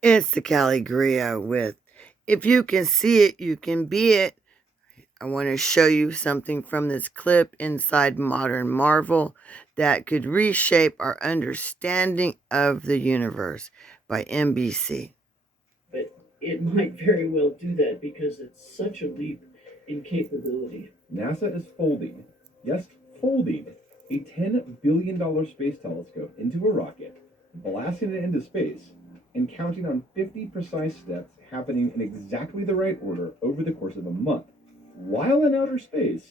It's the Caligria with If You Can See It, You Can Be It. I want to show you something from this clip inside Modern Marvel that could reshape our understanding of the universe by NBC. But it might very well do that because it's such a leap in capability. NASA is folding, yes, folding, a $10 billion space telescope into a rocket, blasting it into space, and counting on 50 precise steps happening in exactly the right order over the course of a month, while in outer space,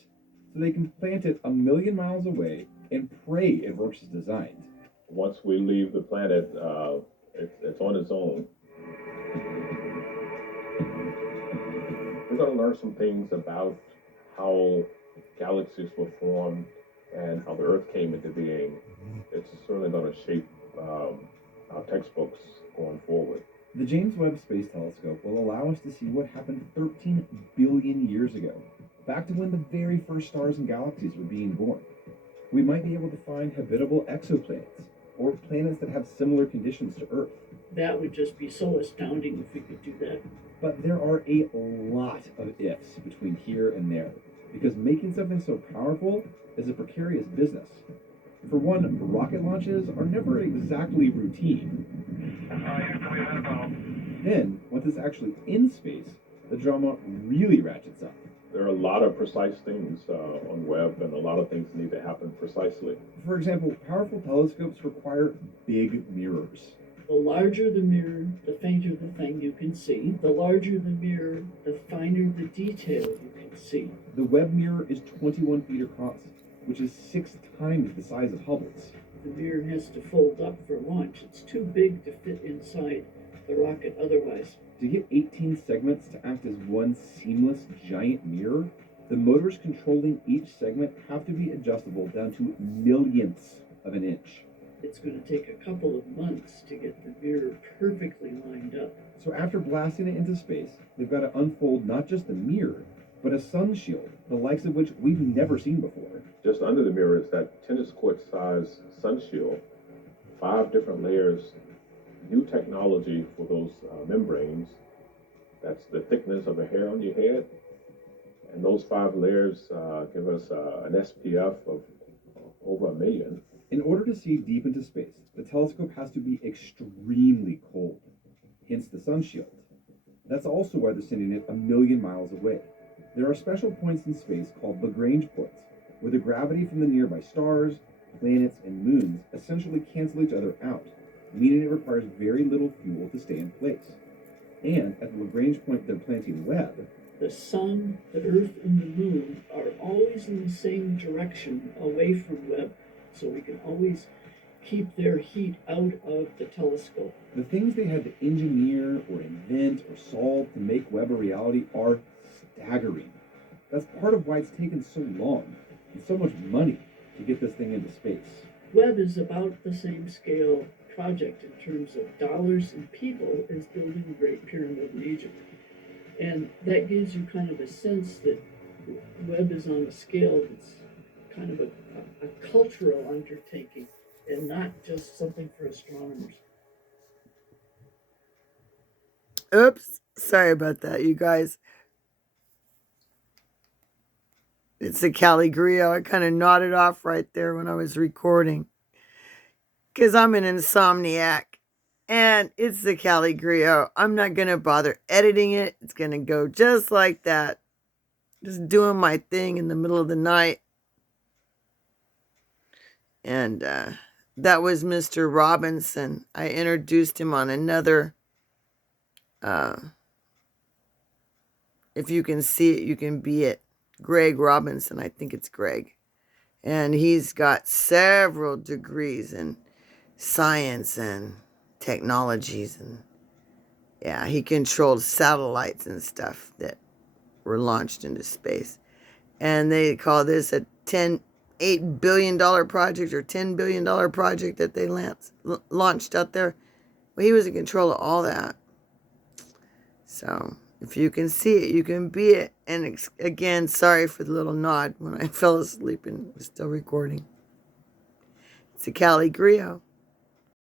so they can plant it a million miles away and pray it works as designed. Once we leave the planet, it's on its own. We're going to learn some things about how galaxies were formed and how the Earth came into being. It's certainly going to shape our textbooks going forward. The James Webb Space Telescope will allow us to see what happened 13 billion years ago, back to when the very first stars and galaxies were being born. We might be able to find habitable exoplanets, or planets that have similar conditions to Earth. That would just be so astounding if we could do that. But there are a lot of ifs between here and there, because making something so powerful is a precarious business. For one, rocket launches are never exactly routine. Then, once it's actually in space, the drama really ratchets up. There are a lot of precise things on Webb, and a lot of things need to happen precisely. For example, powerful telescopes require big mirrors. The larger the mirror, the fainter the thing you can see. The larger the mirror, the finer the detail you can see. The Webb mirror is 21 feet across, which is 6 times the size of Hubble's. The mirror has to fold up for launch. It's too big to fit inside the rocket otherwise. To get 18 segments to act as one seamless giant mirror, the motors controlling each segment have to be adjustable down to millionths of an inch. It's going to take a couple of months to get the mirror perfectly lined up. So after blasting it into space, they've got to unfold not just the mirror, but a sun shield, the likes of which we've never seen before. Just under the mirror is that tennis court size sun shield, 5 different layers, new technology for those membranes. That's the thickness of a hair on your head. And those 5 layers give us an SPF of over 1 million. In order to see deep into space, the telescope has to be extremely cold, hence the sun shield. That's also why they're sending it 1 million miles away. There are special points in space called Lagrange points, where the gravity from the nearby stars, planets, and moons essentially cancel each other out, meaning it requires very little fuel to stay in place. And at the Lagrange point they're planting Webb, the sun, the Earth, and the moon are always in the same direction away from Webb, so we can always keep their heat out of the telescope. The things they had to engineer or invent or solve to make Webb a reality are staggering. That's part of why it's taken so long and so much money to get this thing into space. Webb is about the same scale project in terms of dollars and people as building the Great Pyramid in Egypt. And that gives you kind of a sense that Webb is on a scale that's kind of a cultural undertaking and not just something for astronomers. Oops, sorry about that, you guys. It's the Caligria. I kind of nodded off right there when I was recording because I'm an insomniac. And it's the Caligria. I'm not going to bother editing it. It's going to go just like that. Just doing my thing in the middle of the night. And that was Mr. Robinson. I introduced him on another. If you can see it, you can be it. Greg Robinson. I think it's Greg. And he's got several degrees in science and technologies, and yeah, he controlled satellites and stuff that were launched into space. And they call this a $8 billion project or $10 billion project that they launched out there. Well, he was in control of all that. So if you can see it, you can be it. And again, sorry for the little nod when I fell asleep and was still recording. It's a Caligria.